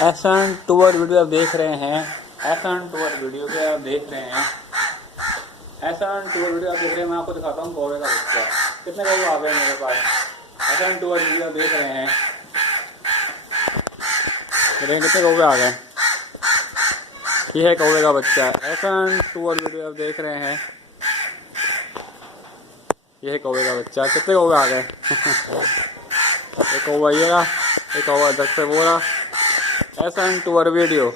एहसान tour video आप देख रहे हैं। एहसान टूर वीडियो पे आप देख रहे हैं। एहसान टूर वीडियो आप देख रहे हैं। मैं आपको दिखाता हूँ कौवे का बच्चा। कितने कौवे आ गए मेरे पास। एहसान टूर वीडियो आप देख रहे हैं। देखिए कितने कौवे आ गए। ये है कौवे का बच्चा। एहसान टूर वीडियो आप देख रहे हैं। ये है कौवे का बच्चा। कितने कौवे आ गए। एक कौवा ये रहा, एक कौवा इधर से वो रहा। एहसान टूर वीडियो।